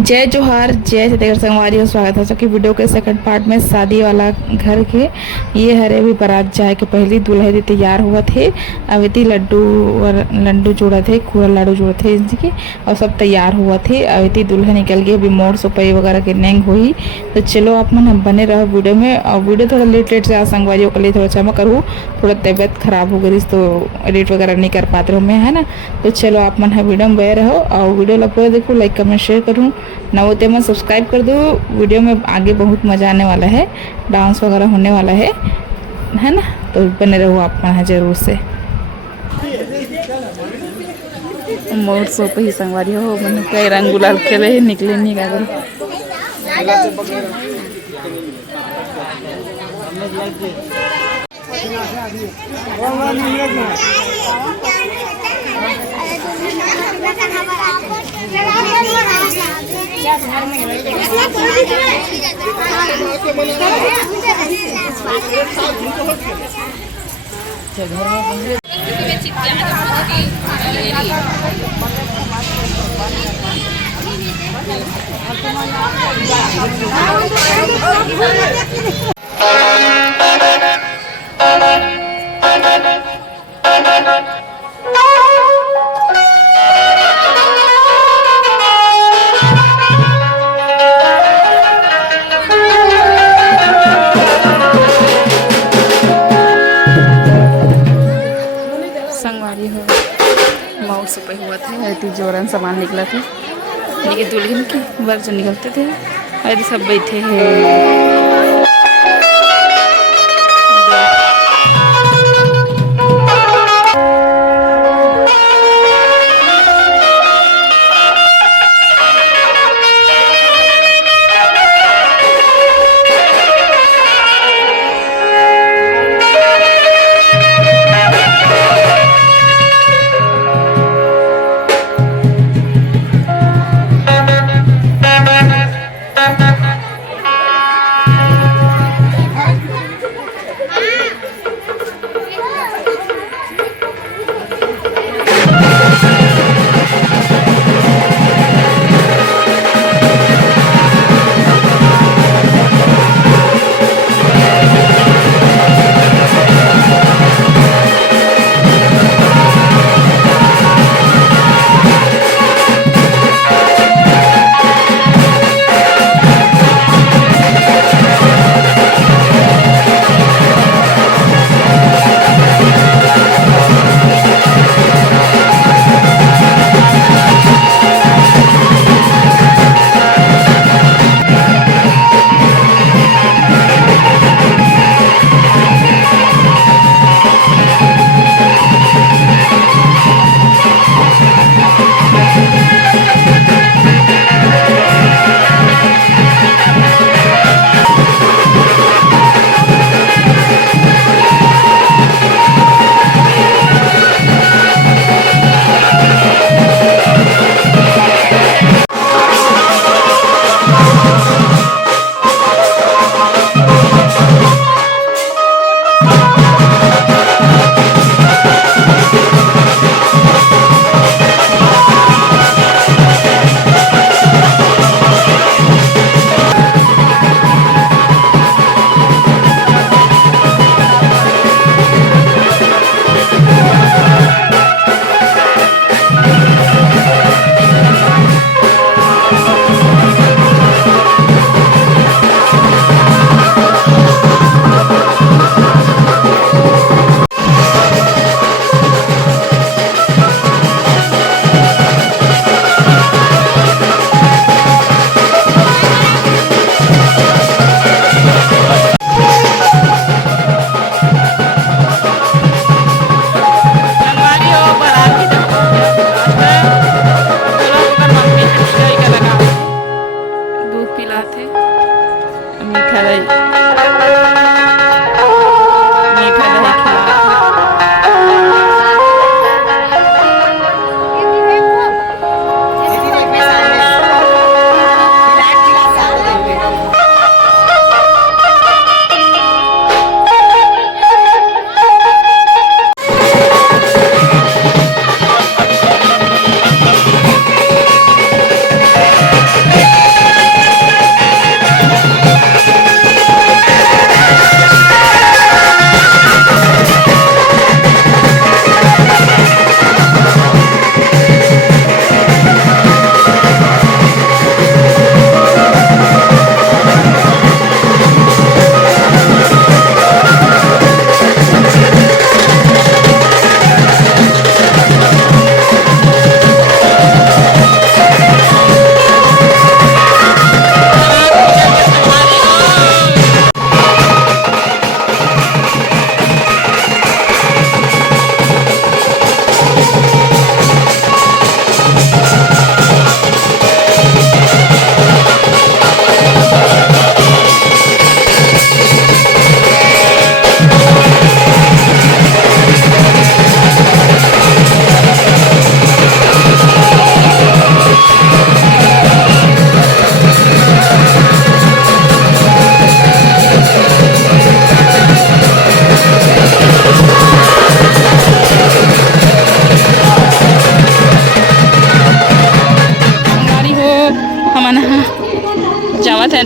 जय जोहार जय छत्तीसगढ़ संगवारी हो। स्वागत है सबकी वीडियो के सेकंड पार्ट में शादी वाला घर के। ये हरे भी बारात जाए के पहली दूल्हे दी तैयार हुआ थे। अवधि लड्डू जोड़ा थे, खूरा लाडू जोड़े थे इनके और सब तैयार हुआ थे। अवधि दूल्हे निकल गए, अभी मोड़ सोपई वगैरह के नेंग हुई। तो चलो आप मन बने रहो वीडियो में। और वीडियो थोड़ा लेट से आ संगवारियों के लिए थोड़ा चमक करूँ, थोड़ा तबीयत खराब हो गई तो एडिट वगैरह नहीं कर पाते रहो मैं, है ना। तो चलो आप मन वीडियो में बने रहो और वीडियो ला पूरा देखो, लाइक कमेंट शेयर करूँ ना होते मैं सब्सक्राइब कर दो। वीडियो में आगे बहुत मज़ा आने वाला है, डांस वगैरह होने वाला है ना। तो बने रहो आप वहाँ जरूर से। मोर सो पे ही संगवारी हो मन कई रंग गुलाल खेले निकले नहीं का करो। संगवारी हो माउट से पे हुआ था, ऐसी जोरन सामान निकला था लेकिन दुल्हन की वर्ग जो निकलते थे ऐसे सब बैठे हैं।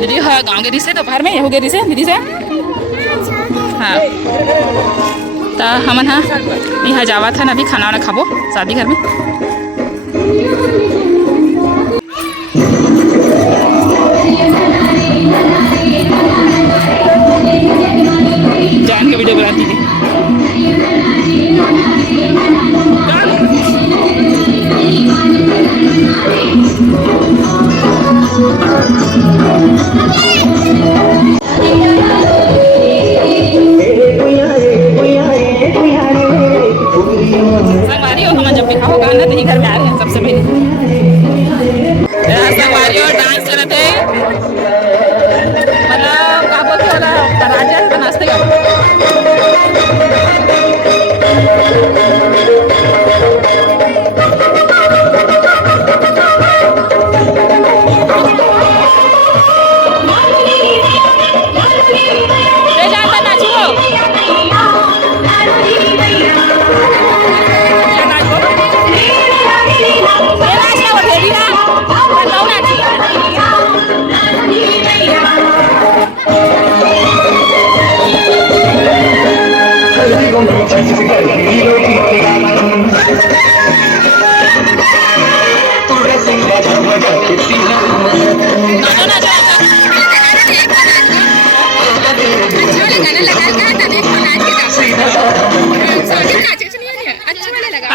दीदी हाँ गाँव गेरी से दोपहर में हो गेरी से दीदी से हाँ तो हमन हाँ यहाँ जावा था अभी खाना वाना खाबो शादी घर में। जान के वीडियो बनाती थी संगवारी हो हम जब भी खाओ गाना तो ही घर में आ रहे हैं सबसे पहले संगवारी और डांस कर रहे थे मतलब क्या बोलते वाला राजा तो नाचते का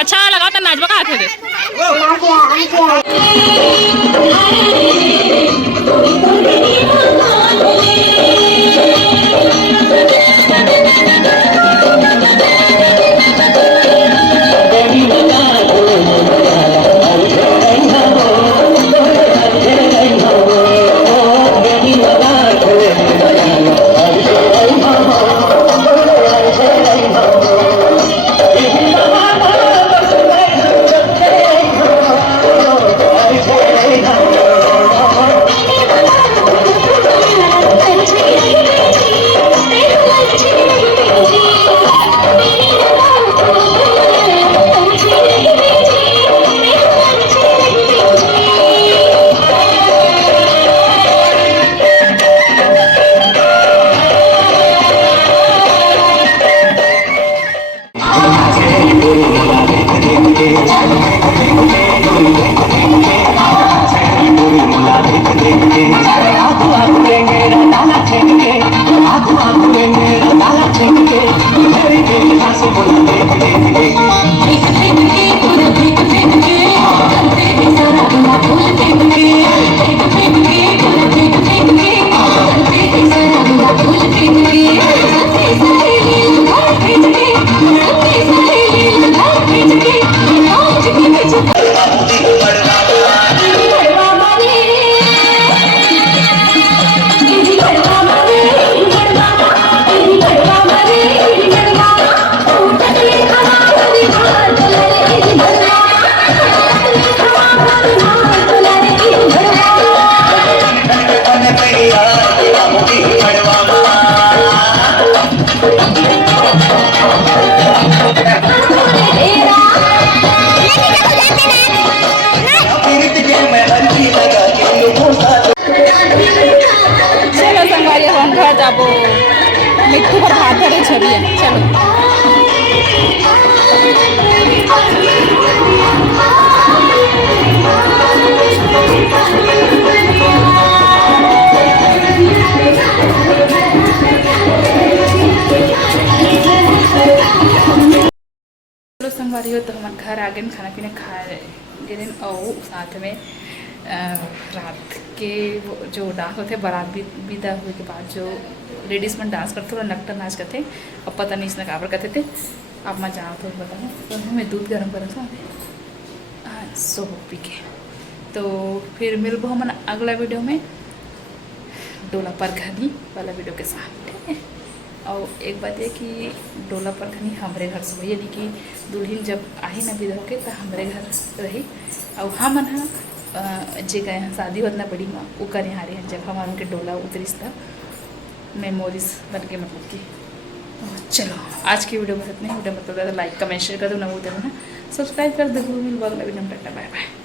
अच्छा लगा तो नाच बका हाथ दे जाबो मिट्टू पर हाथ धरे छवि चलो संगवारी हो तो हमारे घर आ गए खाना पीना खा गए और साथ में रात के जो डांस होते बारात विदा हुए के बाद जो लेडीज़ में डांस करते और नक्टर नाच करते अब पता नहीं इसने काबर करते थे अब मैं जाओ तो बताऊँ तो मैं दूध गर्म कर था सो पी के तो फिर मिलबो हम अगला वीडियो में डोला परघनी वाला वीडियो के साथ ठीक है। और एक बात है कि डोला परघनी हमारे घर से यानी कि दुल्हन जब आई ना विदा होके तो हमारे घर रही और हम जे गए हैं शादी होतना बड़ी माँ वो कर यहाँ रहे हैं जब हमारे उनके डोला उतरीस था मेमोरीज बन के मतलब कि चलो आज की वीडियो में इतना ही वीडियो मतलब लाइक कमेंट शेयर कर दो ना वो देना सब्सक्राइब कर दो अगला वीडियो में टाटा बाय बाय।